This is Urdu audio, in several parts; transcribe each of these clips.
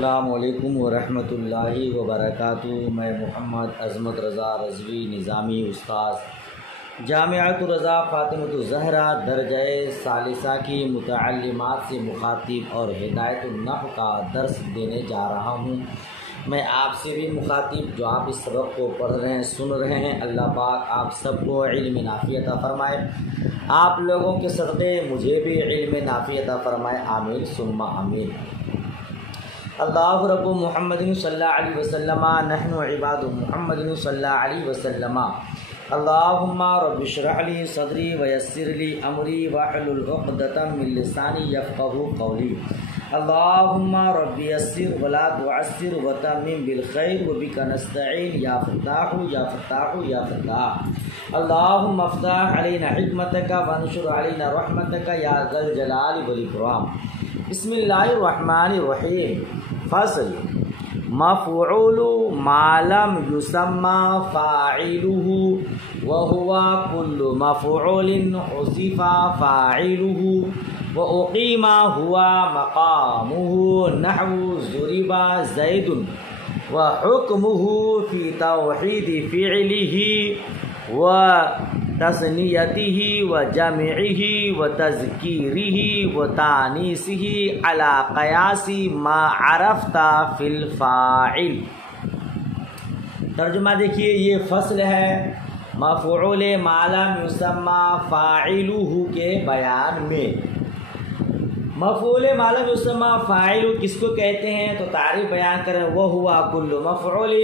السلام علیکم ورحمۃ اللہ وبرکاتہ۔ میں محمد عظمت رضا رضوی نظامی استاذ جامعۃ رضا فاطمۃ الزہرا درجہ ثالثہ کی متعلمات سے مخاطب اور ہدایت النحو کا درس دینے جا رہا ہوں۔ میں آپ سے بھی مخاطب جو آپ اس سبق کو پڑھ رہے ہیں سن رہے ہیں، اللہ پاک آپ سب کو علم نافع عطا فرمائے، آپ لوگوں کے صدقے مجھے بھی علم نافع عطا فرمائے، آمین ثم آمین۔ اللہ رب محمد صلی اللہ علیہ وسلم، نحن عباد محمد صلی اللہ علیہ وسلم۔ اللہم رب اشرح لی صدری ویسر لی امری واحلل عقدۃ من لسانی یفقہوا قولی۔ اللہم رب یسر ولا تعسر وتمم بالخیر وبک نستعین یا فتاح یا فتاح یا فتاح۔ اللہم افتح علینا حکمتک وانشر علینا رحمتک یا ذا الجلال والاکرام۔ بسم اللہ الرحمن الرحیم۔ فصل مفعول ما لم يسمى فاعله وهو كل مفعول حذف فاعله وأقيم هو مقامه نحو ضرب زيد وحكمه في توحيد فعله وتثنيته وجمعه وتذكيره وتانيثه على قياس ما عرفت في الفاعل۔ ترجمہ دیکھیے، یہ فصل ہے مفعول ما لم يسمى فاعله کے بیان میں۔ مفعول ما لم يسمى فاعل کس کو کہتے ہیں تو تعریف بیان کریں، وہ ہوا کل مفعول،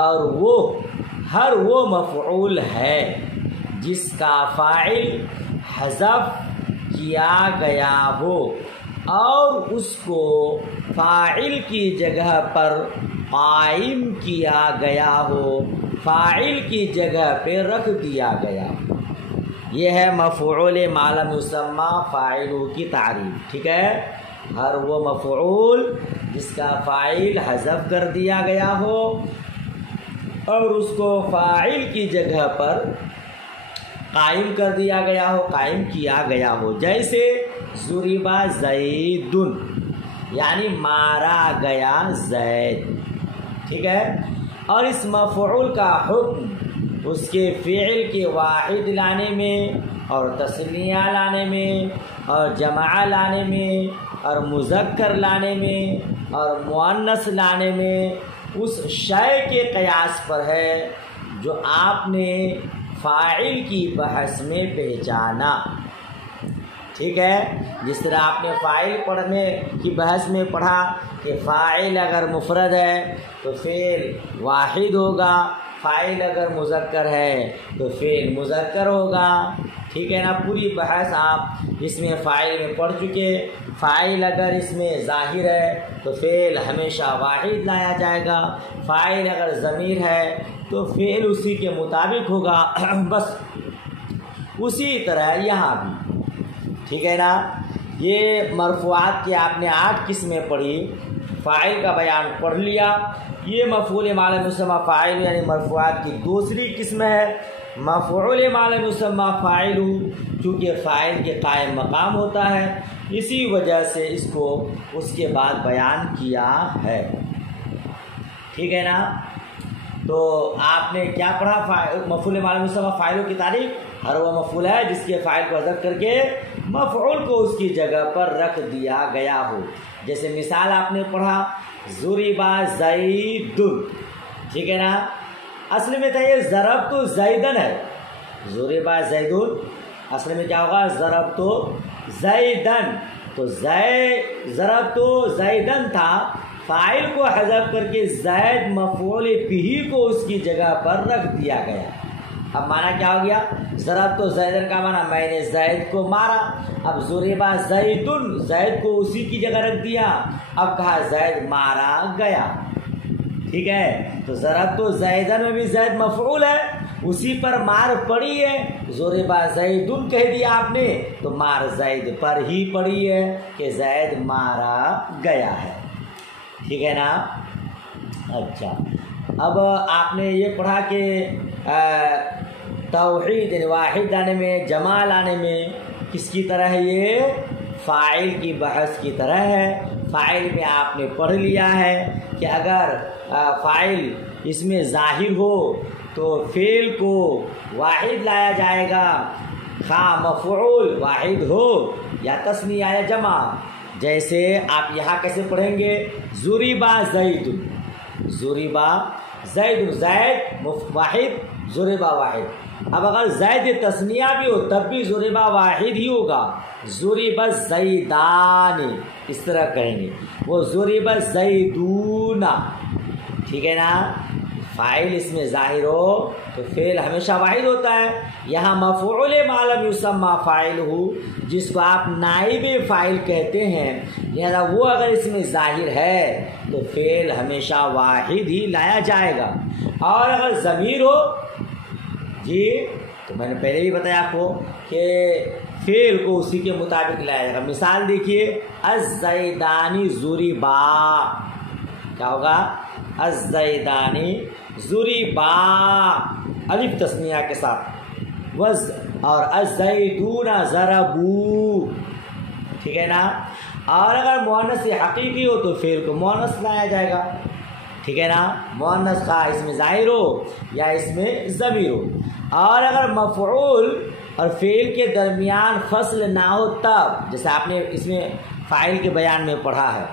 اور وہ ہر وہ مفعول ہے جس کا فاعل حذف کیا گیا ہو اور اس کو فاعل کی جگہ پر قائم کیا گیا ہو، فاعل کی جگہ پہ رکھ دیا گیا۔ یہ ہے مفعول ما لم یسمى فاعل کی تعریف، ٹھیک ہے؟ ہر وہ مفعول جس کا فاعل حذف کر دیا گیا ہو اور اس کو فاعل کی جگہ پر قائم کر دیا گیا ہو، قائم کیا گیا ہو، جیسے ضرب زید، یعنی مارا گیا زید، ٹھیک ہے؟ اور اس مفعول کا حکم اس کے فعل کے واحد لانے میں اور تثنیہ لانے میں اور جمع لانے میں اور مذکر لانے میں اور مؤنث لانے میں اس شے کے قیاس پر ہے جو آپ نے فاعل کی بحث میں پہچانا، ٹھیک ہے؟ جس طرح آپ نے فاعل پڑھنے کی بحث میں پڑھا کہ فاعل اگر مفرد ہے تو فعل واحد ہوگا، فاعل اگر مذکر ہے تو فعل مذکر ہوگا، ٹھیک ہے نا؟ پوری بحث آپ اس میں فاعل میں پڑھ چکے۔ فاعل اگر اس میں ظاہر ہے تو فعل ہمیشہ واحد لایا جائے گا، فاعل اگر ضمیر ہے تو فعل اسی کے مطابق ہوگا، بس اسی طرح یہاں بھی، ٹھیک ہے نا؟ یہ مرفوعات کی آپ نے 8 قسمیں پڑھی، فاعل کا بیان پڑھ لیا۔ یہ مفعول ما لم یسمى فاعل یعنی مرفوعات کی دوسری قسم ہے۔ مفعول ما لم یسمى فاعل چونکہ فاعل کے قائم مقام ہوتا ہے، اسی وجہ سے اس کو اس کے بعد بیان کیا ہے، ٹھیک ہے نا؟ تو آپ نے کیا پڑھا؟ مفعول ما لم یسمى فاعل کی تعریف، ہر وہ مفعول ہے جس کے فاعل کو حذف کر کے مفعول کو اس کی جگہ پر رکھ دیا گیا ہو۔ جیسے مثال آپ نے پڑھا ضرب زید، ٹھیک ہے نا؟ اصل میں تھا یہ ضربت زیدن ہے، ضرب زید، اصل میں کیا ہوگا؟ ضربت زیدن، تو ضربت زیدن تھا، فاعل کو حذف کر کے زید مفعول بہ کو اس کی جگہ پر رکھ دیا گیا۔ اب معنی کیا ہو گیا؟ ضربت زیدن کا معنی میں نے زید کو مارا، اب ضرب زیدن، زید کو اسی کی جگہ رکھ دیا، اب کہا زید مارا گیا، ٹھیک ہے؟ تو ضربت زیدن میں بھی زید مفعول ہے، اسی پر مار پڑی ہے، ضرب زیدن کہہ دیا آپ نے تو مار زید پر ہی پڑی ہے کہ زید مارا گیا ہے، ٹھیک ہے نا؟ اچھا، اب آپ نے یہ پڑھا کہ توحید یعنی واحد لانے میں، جمع لانے میں کس کی طرح ہے؟ یہ فاعل کی بحث کی طرح ہے۔ فاعل میں آپ نے پڑھ لیا ہے کہ اگر فاعل اس میں ظاہر ہو تو فعل کو واحد لایا جائے گا، خواہ مفعول واحد ہو یا تثنیہ یا جمع۔ جیسے آپ یہاں کیسے پڑھیں گے، ضربا زید، ضربا زید، زید واحد، ضربا واحد۔ اب اگر زید تثنیہ بھی ہو تب بھی ضربا واحد ہی ہوگا، ضرب زیدان اس طرح کہیں گے، وہ ضرب زیدون، ٹھیک ہے نا۔ فاعل اس میں ظاہر ہو تو فعل ہمیشہ واحد ہوتا ہے۔ یہاں مفعول ما لم یسمى فاعلہ، جس کو آپ نائب فاعل کہتے ہیں، لہذا وہ اگر اس میں ظاہر ہے تو فعل ہمیشہ واحد ہی لایا جائے گا۔ اور اگر ضمیر ہو، جی تو میں نے پہلے بھی بتایا آپ کو کہ فعل کو اسی کے مطابق لایا جائے گا۔ مثال دیکھیے، الزیدانی ضربا، کیا ہوگا، الزیدانی ضربا الف تثنیہ کے ساتھ، اور الزیدون ضربوا، ٹھیک ہے نا۔ اور اگر مؤنث حقیقی ہو تو فعل کو مؤنث لایا جائے گا، ٹھیک ہے نا، مؤنث کا اس میں ظاہر ہو یا اس میں ضمیر ہو۔ اور اگر مفعول اور فعل کے درمیان فصل نہ ہو تب، جیسے آپ نے اس میں فاعل کے بیان میں پڑھا ہے،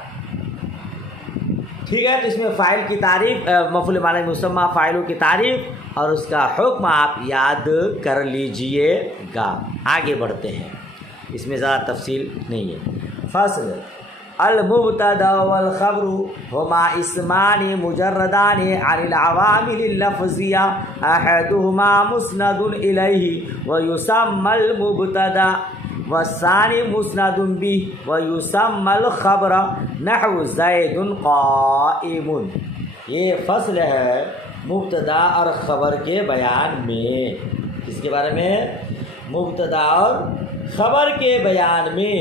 ٹھیک ہے، تو اس میں فاعل کی تعریف، مفعول ما لم یسمى فاعل کی تعریف اور اس کا حکم آپ یاد کر لیجئے گا۔ آگے بڑھتے ہیں، اس میں زیادہ تفصیل نہیں ہے۔ فصل، المبتدا والخبر ہما اسمان مجردان عن العوامل اللفظیہ احدہما مسند الیہ ویسمى المبتدا والثانی مسند به ویسمى الخبر نحو زید قائم۔ یہ فصل ہے مبتدا اور خبر کے بیان میں۔ کس کے بارے میں؟ مبتدا اور خبر کے بیان میں۔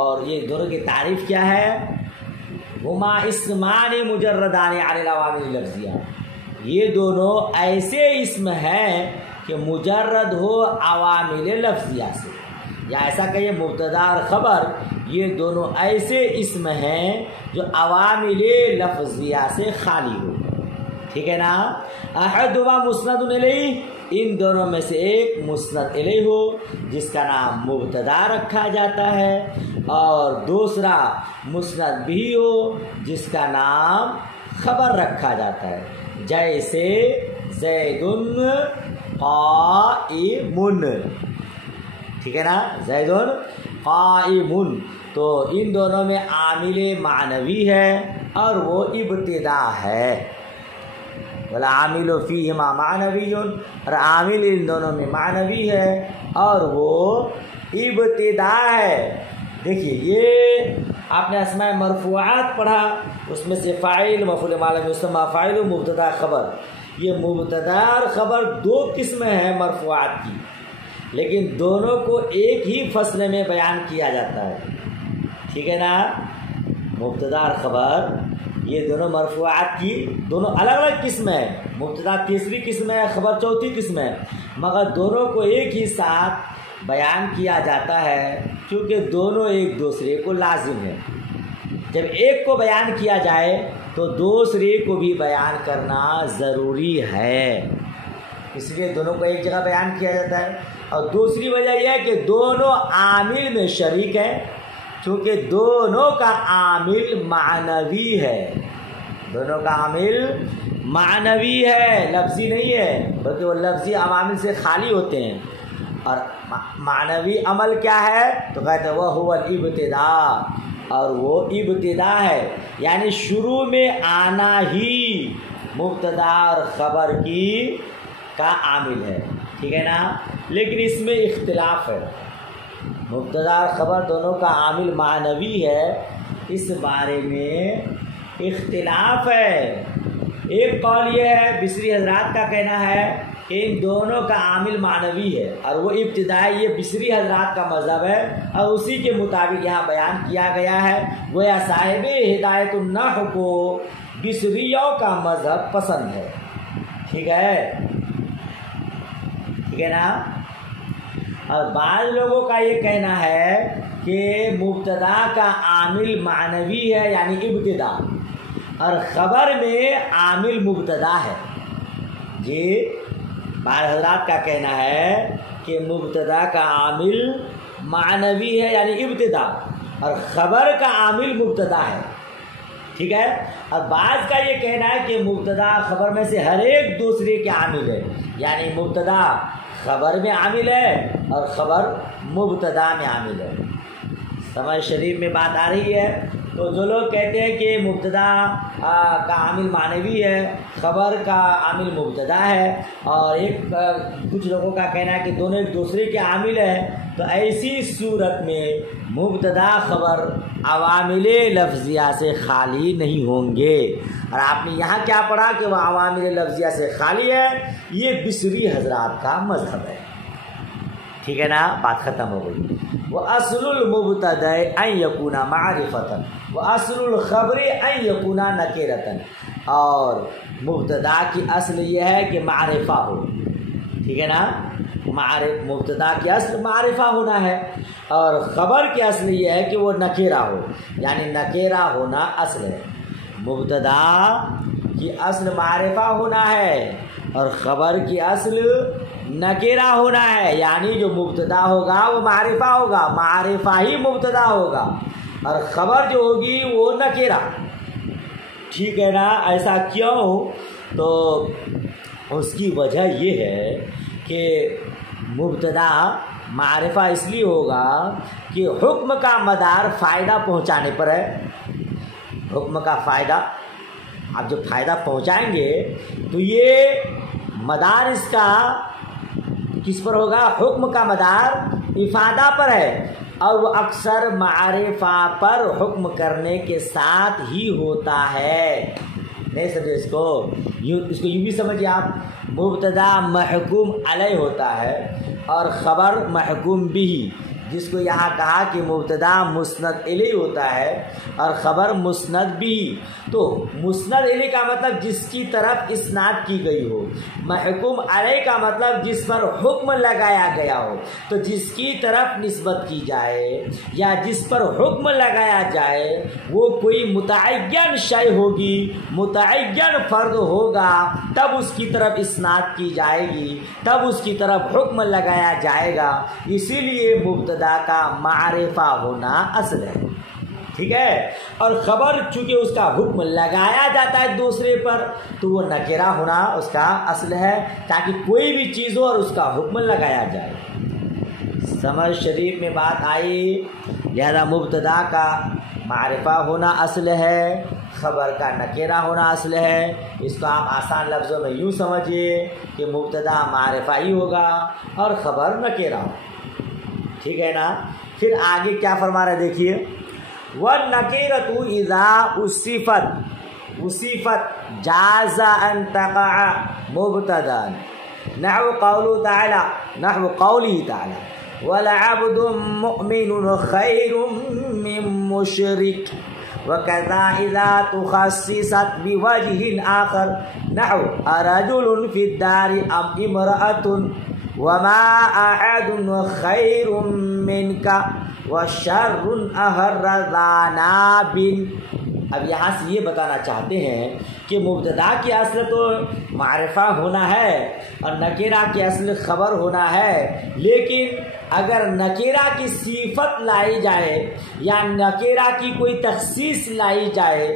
اور یہ دونوں کی تعریف کیا ہے؟ ہما اسمان مجردان عن العوامل اللفظیہ، یہ دونوں ایسے اسم ہیں کہ مجرد ہو عوامل لفظیہ سے، یا ایسا کہیے مبتدا اور خبر یہ دونوں ایسے اسم ہیں جو عوامل لفظیہ سے خالی ہو، ٹھیک ہے نا۔ احدہما مسند الیہ، ان دونوں میں سے ایک مسند الیہ ہو جس کا نام مبتدا رکھا جاتا ہے، اور دوسرا مسند بھی ہو جس کا نام خبر رکھا جاتا ہے، جیسے زید قائم، ٹھیک ہے نا، زید قائم۔ تو ان دونوں میں عامل معنوی ہے اور وہ ابتدا ہے، والعامل فیہما معنوی، اور عامل ان دونوں میں معنوی ہے اور وہ ابتدا ہے۔ دیکھیے، یہ آپ نے اسماء مرفوعات پڑھا، اس میں سے فاعل، مفعول ما لم یسمى فاعل، مبتدا خبر۔ یہ مبتدا اور خبر دو قسمیں ہیں مرفوعات کی، لیکن دونوں کو ایک ہی فصل میں بیان کیا جاتا ہے، ٹھیک ہے نا۔ مبتدا اور خبر یہ دونوں مرفوعات کی دونوں الگ الگ قسمیں ہیں، مبتدا تیسری قسم ہے، خبر چوتھی قسم ہے، مگر دونوں کو ایک ہی ساتھ بیان کیا جاتا ہے کیونکہ دونوں ایک دوسرے کو لازم ہے۔ جب ایک کو بیان کیا جائے تو دوسرے کو بھی بیان کرنا ضروری ہے، اس لیے دونوں کو ایک جگہ بیان کیا جاتا ہے۔ اور دوسری وجہ یہ ہے کہ دونوں عامل میں شریک ہیں، چونکہ دونوں کا عامل معنوی ہے، دونوں کا عامل معنوی ہے، لفظی نہیں ہے، بلکہ وہ لفظی عوامل سے خالی ہوتے ہیں۔ اور معنوی عمل کیا ہے؟ تو کہتے ہیں وہ هو الابتدا، اور وہ ابتدا ہے، یعنی شروع میں آنا ہی مبتدا اور خبر کی کا عامل ہے، ٹھیک ہے نا۔ لیکن اس میں اختلاف ہے، مبتدا اور خبر دونوں کا عامل معنوی ہے، اس بارے میں اختلاف ہے۔ ایک قول یہ ہے، بصری حضرات کا کہنا ہے کہ ان دونوں کا عامل معنوی ہے اور وہ ابتدائی، یہ بصری حضرات کا مذہب ہے اور اسی کے مطابق یہاں بیان کیا گیا ہے۔ گویا صاحب ہدایت النحو کو بصریوں کا مذہب پسند ہے، ٹھیک ہے، ٹھیک ہے نا۔ اور بعض لوگوں کا یہ کہنا ہے کہ مبتدا کا عامل معنوی ہے یعنی ابتدا، اور خبر میں عامل مبتدا ہے۔ جی بعض حضرات کا کہنا ہے کہ مبتدا کا عامل معنوی ہے یعنی ابتدا، اور خبر کا عامل مبتدا ہے، ٹھیک ہے۔ اور بعض کا یہ کہنا ہے کہ مبتدا خبر میں سے ہر ایک دوسرے کے عامل ہے، یعنی مبتدا خبر میں عامل ہے اور خبر مبتدا میں عامل ہے۔ سمجھ شریف میں بات آ رہی ہے؟ تو جو لوگ کہتے ہیں کہ مبتدا کا عامل معنوی ہے، خبر کا عامل مبتدا ہے، اور کچھ لوگوں کا کہنا ہے کہ دونوں ایک دوسرے کے عامل ہیں، تو ایسی صورت میں مبتدا خبر عوامل لفظیہ سے خالی نہیں ہوں گے۔ اور آپ نے یہاں کیا پڑھا کہ وہ عوامل لفظیہ سے خالی ہے، یہ بصری حضرات کا مذہب ہے، ٹھیک ہے نا، بات ختم ہو گئی۔ وَأَصْلُ الْمُبْتَدَإِ أَن يَكُونَ مَعْرِفَةً وَأَصْلُ الْخَبْرِ أَن يَكُونَ نَكِرَةً، اور مبتدا کی اصل یہ ہے کہ معرفہ ہو، ٹھیک ہے نا، مبتدا کی اصل معرفہ ہونا ہے، اور خبر کی اصل یہ ہے کہ وہ نکیرہ ہو، یعنی نکیرہ ہونا اصل ہے۔ مبتدا کی اصل معرفہ ہونا ہے اور خبر کی اصل نکیرہ ہونا ہے، یعنی جو مبتدا ہوگا وہ معرفہ ہوگا، معرفہ ہی مبتدا ہوگا، اور خبر جو ہوگی وہ نکیرہ، ٹھیک ہے نا۔ ایسا کیوں؟ تو اس کی وجہ یہ ہے کہ مبتدا معرفہ اس لیے ہوگا کہ حکم کا مدار فائدہ پہنچانے پر ہے۔ حکم کا فائدہ، آپ جب فائدہ پہنچائیں گے تو یہ مدار اس کا کس پر ہوگا؟ حکم کا مدار افادہ پر ہے، اور وہ اکثر معرفہ پر حکم کرنے کے ساتھ ہی ہوتا ہے۔ نہیں سمجھے اس کو یوں بھی سمجھیے آپ، مبتدا محکوم علیہ ہوتا ہے اور خبر محکوم بھی، جس کو یہاں کہا کہ مبتدا مسند الیہ ہوتا ہے اور خبر مسند بھی۔ تو مسند الیہ کا مطلب جس کی طرف اسناد کی گئی ہو، محکوم علیہ کا مطلب جس پر حکم لگایا گیا ہو۔ تو جس کی طرف نسبت کی جائے یا جس پر حکم لگایا جائے وہ کوئی متعین شے ہوگی، متعین فرد ہوگا، تب اس کی طرف اسناد کی جائے گی، تب اس کی طرف حکم لگایا جائے گا۔ اسی لیے مبتدا کا معرفہ ہونا اصل ہے، ٹھیک ہے۔ اور خبر چونکہ اس کا حکم لگایا جاتا ہے دوسرے پر، تو وہ نکرہ ہونا اس کا اصل ہے، تاکہ کوئی بھی چیز ہو اور اس کا حکم لگایا جائے۔ سمجھ شریف میں بات آئی؟ لہذا مبتدا کا معرفہ ہونا اصل ہے، خبر کا نکرہ ہونا اصل ہے۔ اس کو آپ آسان لفظوں میں یوں سمجھیے کہ مبتدا معرفہ ہی ہوگا اور خبر نکرہ ہو، ٹھیک ہے نا۔ پھر آگے کیا فرما رہے دیکھیے، وَالنَّكِرَةُ إِذَا أُصِفَتْ جَازَ أَن تَقَعَ مُبْتَدًا نحو قوله تعالى وَلَعَبْدٌ مُؤْمِنٌ خَيْرٌ مِّن مُشْرِكٍ وَكَذَا إِذَا تُخَصِّصَتْ بِوَجْهٍ آخَرٍ نحو أَرَجُلٌ فِي الدَّارِ أَمْ امْرَأَةٌ وَمَا أَحَدٌ خَيْرٌ مِّنْكَ وَشَرٌ أَهَرَّ ذَا نَابٍ۔ اب یہاں سے یہ بتانا چاہتے ہیں کہ مبتدا کی اصل تو معرفہ ہونا ہے اور نکرہ کی اصل خبر ہونا ہے، لیکن اگر نکرہ کی صفت لائی جائے یا نکرہ کی کوئی تخصیص لائی جائے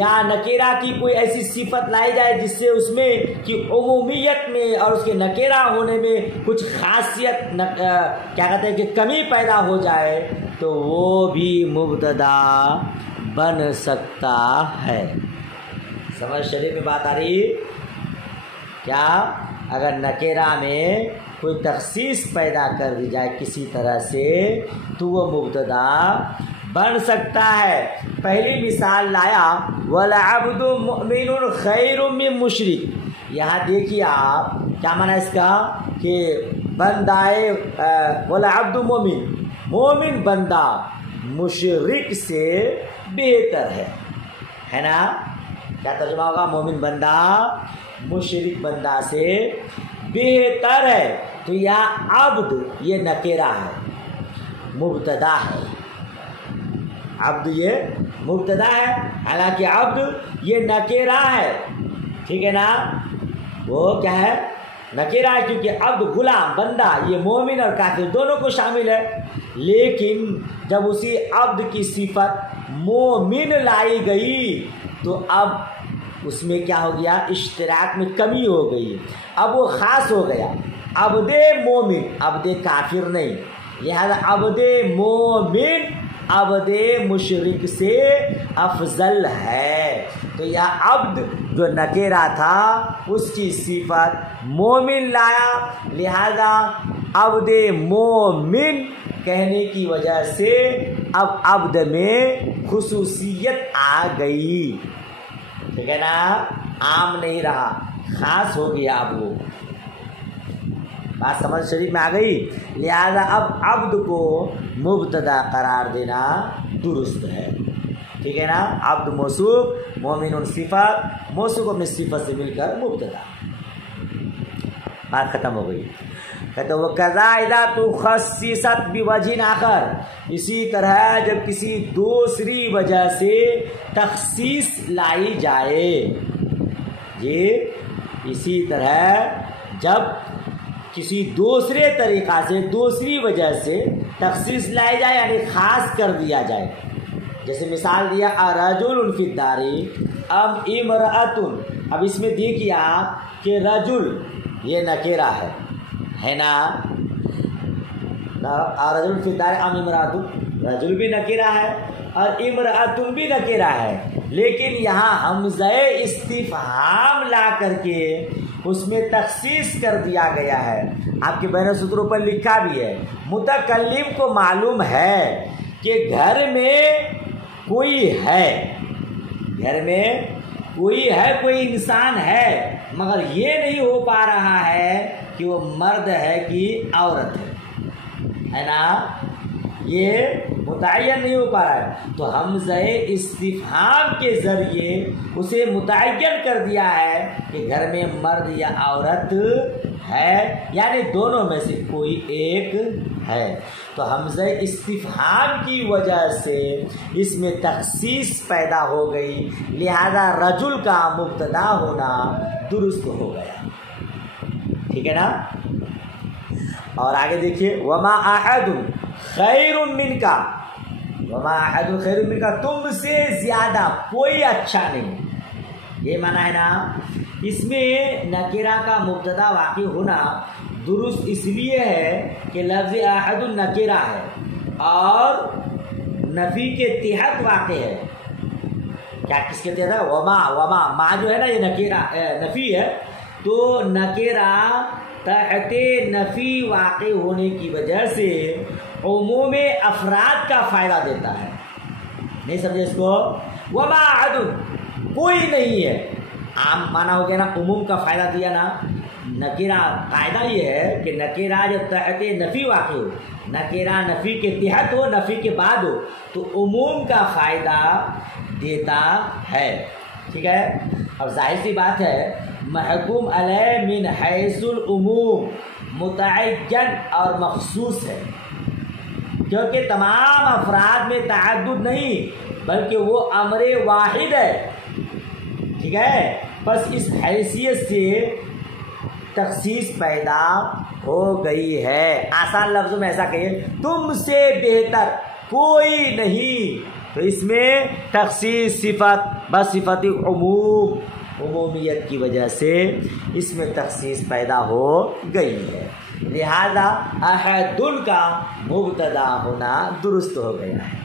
یا نکرہ کی کوئی ایسی صفت لائی جائے جس سے اس میں کی عمومیت میں اور اس کے نکرہ ہونے میں کچھ خاصیت کیا کہتے ہیں کہ کمی پیدا ہو جائے، تو وہ بھی مبتدا بن سکتا ہے۔ سمجھ شریف میں بات آ رہی؟ کیا اگر نکرہ میں کوئی تخصیص پیدا کر دی جائے کسی طرح سے تو وہ مبتدا بن سکتا ہے۔ پہلی مثال لایا وَلَعَبْدُ مُؤْمِنٌ خَيْرٌ مِّن مُشْرِكٍ۔ یہاں دیکھیے آپ کیا معنی اس کا کہ بندہ وَلَعَبْدُ مُؤْمِن، مومن بندہ مشرک سے بہتر ہے نا؟ کیا ترجمہ ہوگا؟ مومن بندہ مشرک بندہ سے بہتر ہے۔ تو یا عبد یہ نکرہ ہے، مبتدا ہے، عبد یہ مبتدا ہے، حالانکہ عبد یہ نکرہ ہے، ٹھیک ہے نا، وہ کیا ہے، نکرہ ہے، کیونکہ عبد غلام بندہ یہ مومن اور کافر دونوں کو شامل ہے۔ لیکن جب اسی عبد کی صفت مومن لائی گئی تو اب اس میں کیا ہو گیا، اشتراک میں کمی ہو گئی، اب وہ خاص ہو گیا، عبد مومن عبد کافر نہیں، لہذا عبد مومن عبد مشرک سے افضل ہے۔ تو یہ عبد جو نکرہ تھا اس کی صفت مومن لایا، لہذا عبد مومن کہنے کی وجہ سے اب عبد میں خصوصیت آ گئی، ٹھیک ہے نا، عام نہیں رہا، خاص ہو گیا اب وہ، بات سمجھ شریف میں آ گئی۔ لہذا اب عبد کو مبتدا قرار دینا درست ہے، ٹھیک ہے نا، عبد موصوف، مومن صفت، موصوف اپنی صفت سے مل کر مبتدا، بات ختم ہو گئی۔ کہتے وہ قضا اذا تخصصت بوجہ آخر، اسی طرح جب کسی دوسری وجہ سے تخصیص لائی جائے، یہ اسی طرح جب کسی دوسرے طریقہ سے دوسری وجہ سے تخصیص لائی جائے یعنی خاص کر دیا جائے، جیسے مثال دیا رجل فی الدار ام امرأۃ، اب اس میں دیکھیے آپ کہ رجل یہ نکرہ ہے نا، رجل فی الدار ام امرأۃ، رجل بھی نکرہ ہے اور امرأۃ بھی نکرہ ہے، لیکن یہاں حمزہ استفہام لا کر کے اس میں تخصیص کر دیا گیا ہے۔ آپ کے بین سطروں پر لکھا بھی ہے، متکلم کو معلوم ہے کہ گھر میں کوئی ہے، گھر میں کوئی ہے، کوئی انسان ہے، مگر یہ نہیں ہو پا رہا ہے کہ وہ مرد ہے کہ عورت ہے نا، یہ متعین نہیں ہو پا رہا ہے، تو حمزہ استفہام کے ذریعے اسے متعین کر دیا ہے کہ گھر میں مرد یا عورت ہے، یعنی دونوں میں سے کوئی ایک ہے، تو حمزہ استفہام کی وجہ سے اس میں تخصیص پیدا ہو گئی، لہذا رجل کا مبتدا ہونا درست ہو گیا، ٹھیک ہے نا۔ اور آگے دیکھیے وما احد خیر منک، وما احد خیر منک، تم سے زیادہ کوئی اچھا نہیں، یہ معنی ہے نا۔ اس میں نکرہ کا مبتدا واقع ہونا درست اس لیے ہے کہ لفظ احد نکرہ ہے اور نفی کے تحت واقع ہے، کیا کس کے تحت ہے، وما ما جو ہے نا یہ نکرہ نفی ہے، تو نکرہ تحت نفی واقع ہونے کی وجہ سے عموم افراد کا فائدہ دیتا ہے، نہیں سمجھے اس کو، وما احد کوئی نہیں ہے، عام معنی ہو گیا نا، عموم کا فائدہ دیا نا۔ نکرہ قاعدہ یہ ہے کہ نکرہ جب تحت نفی واقع ہو، نکرہ نفی کے تحت ہو، نفی کے بعد ہو، تو عموم کا فائدہ دیتا ہے، ٹھیک ہے۔ اب ظاہر سی بات ہے محکوم علیہ من حیث العموم متعین اور مخصوص ہے، کیونکہ تمام افراد میں تعدد نہیں بلکہ وہ امر واحد ہے، ٹھیک ہے، بس اس حیثیت سے تخصیص پیدا ہو گئی ہے۔ آسان لفظوں میں ایسا کہیے تم سے بہتر کوئی نہیں، تو اس میں تخصیص صفت بس صفت عمومیت کی وجہ سے اس میں تخصیص پیدا ہو گئی ہے، لہذا احد کا مبتدا ہونا درست ہو گیا ہے۔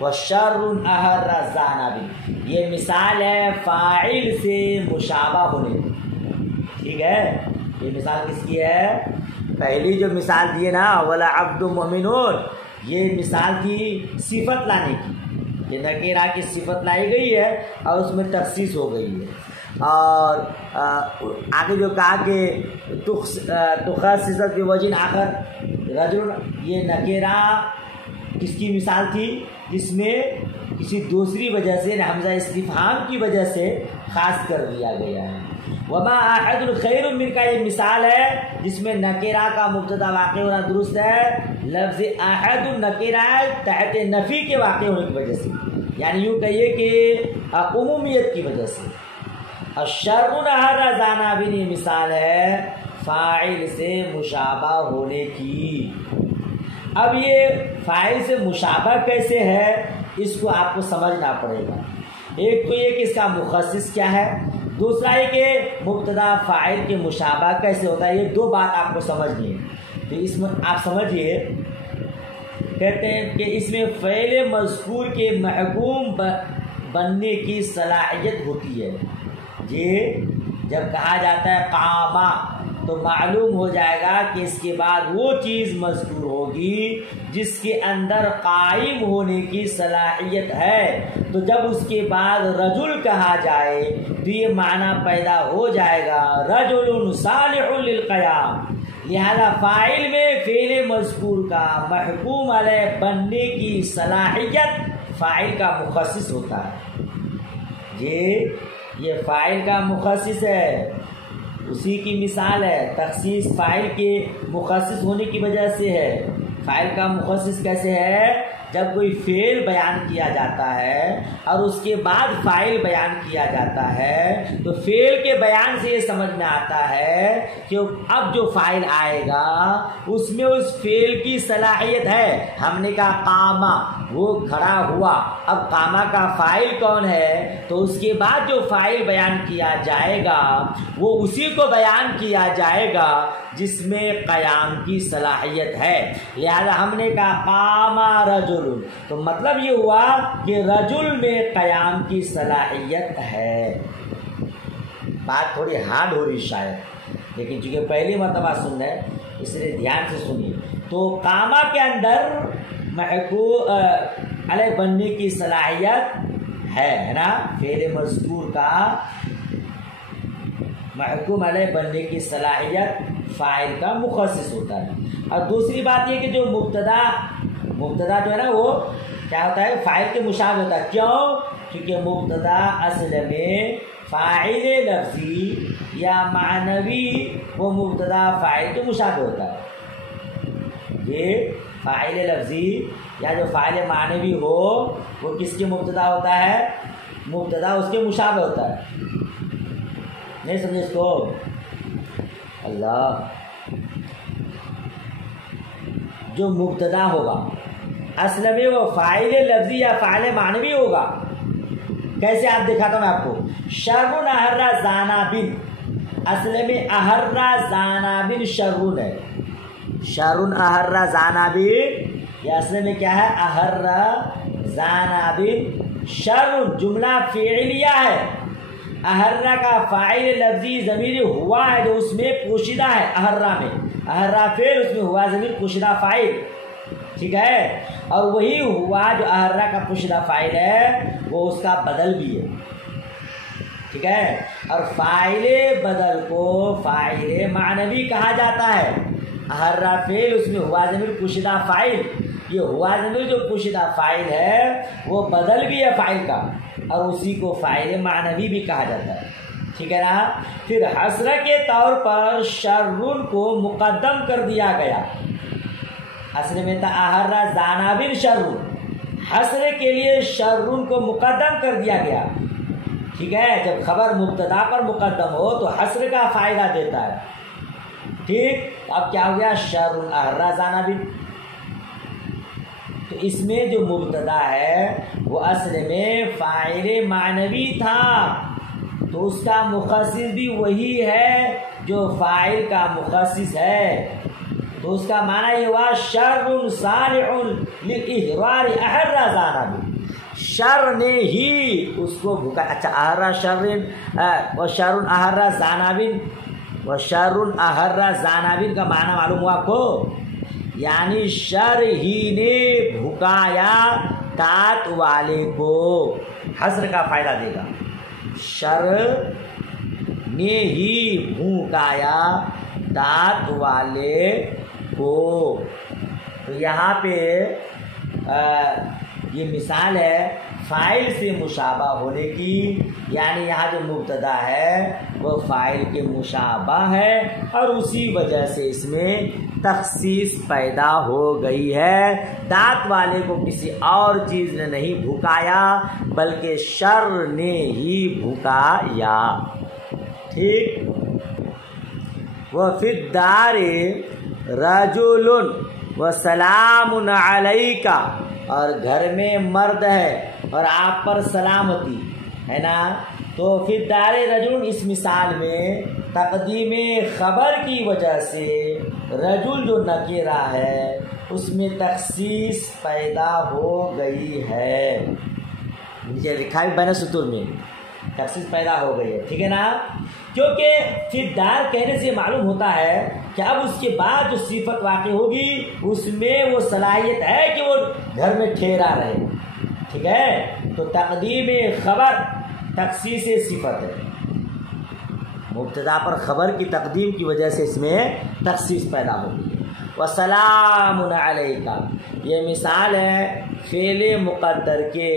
وَشَرٌ أَحَرَّ الزَّانَبِ، یہ مثال ہے فاعل سے مشابہ ہونے کی، ٹھیک ہے، یہ مثال کس کی ہے، پہلی جو مثال دیے نا وَلَعَبْدُ مُؤْمِنٌ، یہ مثال تھی صفت لانے کی، یہ نکرہ کی صفت لائی گئی ہے اور اس میں تخصیص ہو گئی ہے، اور آگے جو کہا کہ تخصصت بوجہ آخر رجل، یہ نکرہ کس کی مثال تھی، جس میں کسی دوسری وجہ سے حمزہ استفہام کی وجہ سے خاص کر دیا گیا ہے، وما احد خیر من کا یہ مثال ہے جس میں نکرہ کا مبتدا واقع ہونا درست ہے. لفظ احد نکرہ تحت نفی کے واقع ہونے کی وجہ سے، یعنی یوں کہیے کہ عمومیت کی وجہ سے. الشر نہر زانابن یہ مثال ہے فاعل سے مشابہ ہونے کی. اب یہ فاعل سے مشابہ کیسے ہے اس کو آپ کو سمجھنا پڑے گا. ایک تو یہ کہ اس کا مخصص کیا ہے، دوسرا یہ کہ مبتدا فاعل کے مشابہ کیسے ہوتا ہے. یہ دو بات آپ کو سمجھنی ہے. تو اس میں آپ سمجھیے، کہتے ہیں کہ اس میں فعل مذکور کے محکوم بننے کی صلاحیت ہوتی ہے. یہ جب کہا جاتا ہے قامہ تو معلوم ہو جائے گا کہ اس کے بعد وہ چیز مذکور ہوگی جس کے اندر قائم ہونے کی صلاحیت ہے. تو جب اس کے بعد رجل کہا جائے تو یہ معنی پیدا ہو جائے گا رجل صالح للقیام. لہذا فاعل میں فعل مذکور کا محکوم علیہ بننے کی صلاحیت فاعل کا مخصص ہوتا ہے. یہ فاعل کا مخصص ہے، اسی کی مثال ہے. تخصیص فاعل کے مخصص ہونے کی وجہ سے ہے. فاعل کا مخصص کیسے ہے؟ جب کوئی فعل بیان کیا جاتا ہے اور اس کے بعد فاعل بیان کیا جاتا ہے تو فعل کے بیان سے یہ سمجھ میں آتا ہے کہ اب جو فاعل آئے گا اس میں اس فعل کی صلاحیت ہے. ہم نے کہا قامہ، وہ کھڑا ہوا. اب قامہ کا فاعل کون ہے؟ تو اس کے بعد جو فاعل بیان کیا جائے گا وہ اسی کو بیان کیا جائے گا جس میں قیام کی صلاحیت ہے. لہذا ہم نے کہا قامہ رجل، تو مطلب یہ ہوا کہ رجل میں قیام کی صلاحیت ہے. بات تھوڑی ہارڈ ہو رہی شاید، لیکن چونکہ پہلی مرتبہ سن رہے اس لیے دھیان سے سنیے. تو قامہ کے اندر محکوم علیہ بننے کی صلاحیت ہے نا. فعل مذکور کا محکوم علیہ بننے کی صلاحیت فاعل کا مخصص ہوتا ہے. اور دوسری بات یہ کہ جو مبتدا جو ہے نا وہ کیا ہوتا ہے؟ فاعل کے مشابہ ہوتا ہے. کیوں؟ کیونکہ مبتدا اصل میں فاعل لفظی یا معنوی وہ مبتدا فاعل کے مشابہ ہوتا ہے. یہ فاعل لفظی یا جو فاعل معنوی ہو وہ کس کے مبتدا ہوتا ہے؟ مبتدا اس کے مشابہ ہوتا ہے. نہیں سمجھے اس کو؟ اللہ، جو مبتدا ہوگا اصل میں وہ فاعل لفظی یا فاعل معنوی ہوگا. کیسے آپ دکھاتا ہوں میں آپ کو. شر احرا زانابن، اصل میں احرا زانابن شرون ہے. شر احرا زانابن یہ اصل میں کیا ہے؟ احرا زانابن شر جملہ فعلیہ ہے. احرا کا فاعل لفظی ضمیر ہوا ہے جو اس میں پوشیدہ ہے. احرا میں احرا فعل، اس میں ہوا ضمیر پوشیدہ فاعل. ٹھیک ہے، اور وہی ہوا جو احرا کا پوشیدہ فاعل ہے وہ اس کا بدل بھی ہے. ٹھیک ہے، اور فاعل بدل کو فاعل معنوی کہا جاتا ہے. احرا فعل، اس میں ہوا ضمیر پوشیدہ فاعل. یہ ہوا ضمیر جو پوشیدہ فاعل ہے وہ بدل بھی ہے فاعل کا، اور اسی کو فاعل معنوی بھی کہا جاتا ہے. ٹھیک ہے نا. پھر حسرہ کے طور پر شرون کو مقدم کر دیا گیا. حسر میں تھا احرا زانابن شرون، حسر کے لیے شرون کو مقدم کر دیا گیا. ٹھیک ہے، جب خبر مبتدا پر مقدم ہو تو حسر کا فائدہ دیتا ہے. ٹھیک، اب کیا ہو گیا؟ شرون احرا زانابن. تو اس میں جو مبتدا ہے وہ اصل میں فاعل معنوی تھا، تو اس کا مخصص بھی وہی ہے جو فاعل کا مخصص ہے. تو اس کا معنی یہ ہوا شر صالح للاحرار احرا زانابن. شر نے ہی اس کو بھکا. اچھا، احرا شر و شر احرا زانابن، و شر احرا زانابن کا معنی معلوم ہوا آپ کو؟ یعنی شر ہی نے بھکایا دانت والے کو. حسر کا فائدہ دے گا. شر نے ہی بھوکایا دانت والے کو. تو یہاں پہ یہ مثال ہے فاعل سے مشابہ ہونے کی، یعنی یہاں جو مبتدا ہے وہ فاعل کے مشابہ ہے اور اسی وجہ سے اس میں تخصیص پیدا ہو گئی ہے۔ دانت والے کو کسی اور چیز نے نہیں بھکایا بلکہ شر نے ہی بھکایا۔ ٹھیک، وَفِي الدَّارِ رَجُلٌ وَسَلَامٌ عَلَيْكَ، اور گھر میں مرد ہے اور آپ پر سلامتی ہے نا۔ تو فی الدار رجل اس مثال میں تقدیم خبر کی وجہ سے رجل جو نکرہ ہے اس میں تخصیص پیدا ہو گئی ہے۔ نیچے لکھا ہے بین سطور میں تخصیص پیدا ہو گئی ہے، ٹھیک ہے نا۔ کیونکہ فی الدار کہنے سے معلوم ہوتا ہے کہ اب اس کے بعد جو صفت واقع ہوگی اس میں وہ صلاحیت ہے کہ وہ گھر میں ٹھہرا رہے، ٹھیک ہے۔ تو تقدیم خبر تخصیص صفت ہے، مبتدا پر خبر کی تقدیم کی وجہ سے اس میں تخصیص پیدا ہوگی۔ وَسَلَامٌ عَلَيْكَ، یہ مثال ہے فعل مقدر کے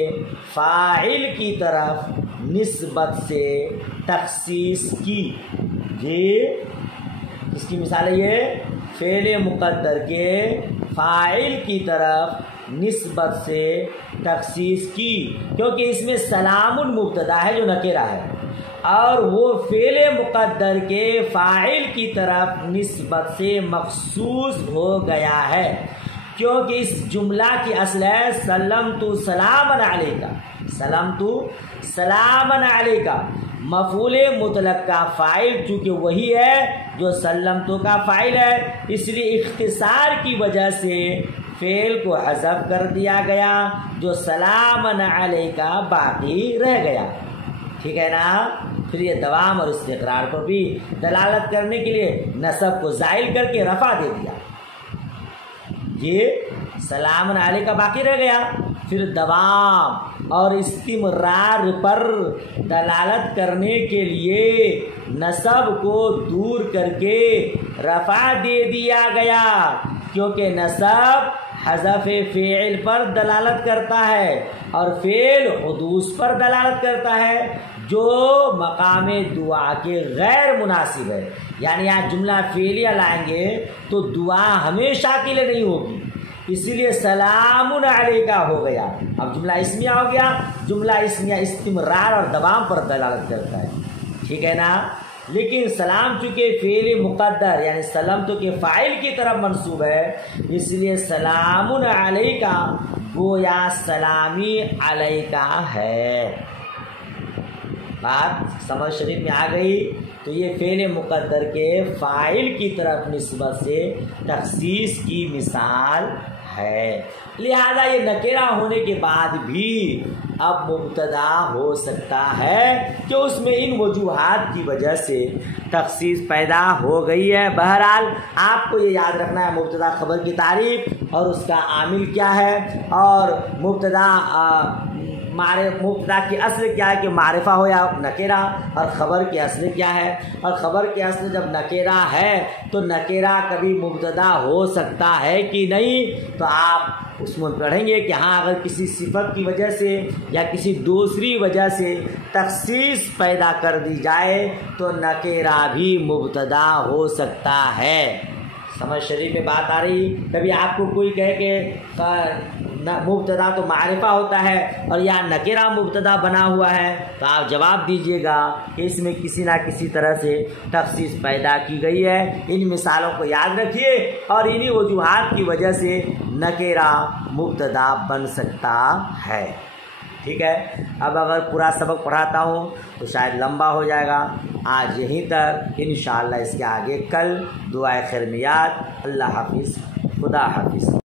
فاعل کی طرف نسبت سے تخصیص کی۔ یہ اس کی مثال ہے، یہ فعل مقدر کے فاعل کی طرف نسبت سے تخصیص کی، کیونکہ اس میں سلام مبتدا ہے جو نکرہ ہے اور وہ فعل مقدر کے فاعل کی طرف نسبت سے مخصوص ہو گیا ہے، کیونکہ اس جملہ کی اصل ہے سلمت سلامً علیکہ، سلمت سلامً علیکہ۔ مفعول مطلق کا فاعل چونکہ وہی ہے جو سلمتو کا فاعل ہے، اس لیے اختصار کی وجہ سے فعل کو حذف کر دیا گیا، جو سلامً علیکہ باقی رہ گیا، ٹھیک ہے نا۔ پھر یہ دوام اور استقرار کو بھی دلالت کرنے کے لیے نصب کو زائل کر کے رفع دے دیا، یہ سلامً علیکہ باقی رہ گیا۔ پھر دوام اور استمرار پر دلالت کرنے کے لیے نصب کو دور کر کے رفع دے دیا گیا، کیونکہ نصب حذف فعل پر دلالت کرتا ہے اور فعل حدوث پر دلالت کرتا ہے جو مقام دعا کے غیر مناسب ہے۔ یعنی یہاں جملہ فعلیہ لائیں گے تو دعا ہمیشہ کے لیے نہیں ہوگی، اسی لیے سلام علیکہ ہو گیا۔ اب جملہ اسمیہ ہو گیا، جملہ اسمیہ استمرار اور دوام پر دلالت کرتا ہے، ٹھیک ہے نا۔ لیکن سلام چونکہ فعل مقدر یعنی سلمتو کے فاعل کی طرف منصوب ہے، اس لیے سلام علیکہ گویا سلامی علیکہ ہے۔ بات سمجھ شریف میں آ گئی؟ تو یہ فعل مقدر کے فاعل کی طرف نسبت سے تخصیص کی مثال ہے، لہذا یہ نکرہ ہونے کے بعد بھی اب مبتدا ہو سکتا ہے کہ اس میں ان وجوہات کی وجہ سے تخصیص پیدا ہو گئی ہے۔ بہرحال آپ کو یہ یاد رکھنا ہے مبتدا خبر کی تعریف اور اس کا عامل کیا ہے، اور مبتدا کی اصل کیا ہے کہ معرفہ ہو یا نکرہ، اور خبر کی اصل کیا ہے، اور خبر کی اصل جب نکرہ ہے تو نکرہ کبھی مبتدا ہو سکتا ہے کہ نہیں، تو آپ اس میں پڑھیں گے کہ ہاں اگر کسی صفت کی وجہ سے یا کسی دوسری وجہ سے تخصیص پیدا کر دی جائے تو نکرہ بھی مبتدا ہو سکتا ہے۔ سمجھ شریف میں بات آ رہی؟ کبھی آپ کو کوئی کہے کہ مبتدا تو معرفہ ہوتا ہے اور یہاں نکرہ مبتدا بنا ہوا ہے، تو آپ جواب دیجئے گا کہ اس میں کسی نہ کسی طرح سے تخصیص پیدا کی گئی ہے۔ ان مثالوں کو یاد رکھیے اور انہی وجوہات کی وجہ سے نکرہ مبتدا بن سکتا ہے، ٹھیک ہے۔ اب اگر پورا سبق پڑھاتا ہوں تو شاید لمبا ہو جائے گا، آج یہیں تک، انشاءاللہ اس کے آگے کل۔ دعائے خیر میں یاد۔ اللہ حافظ، خدا حافظ۔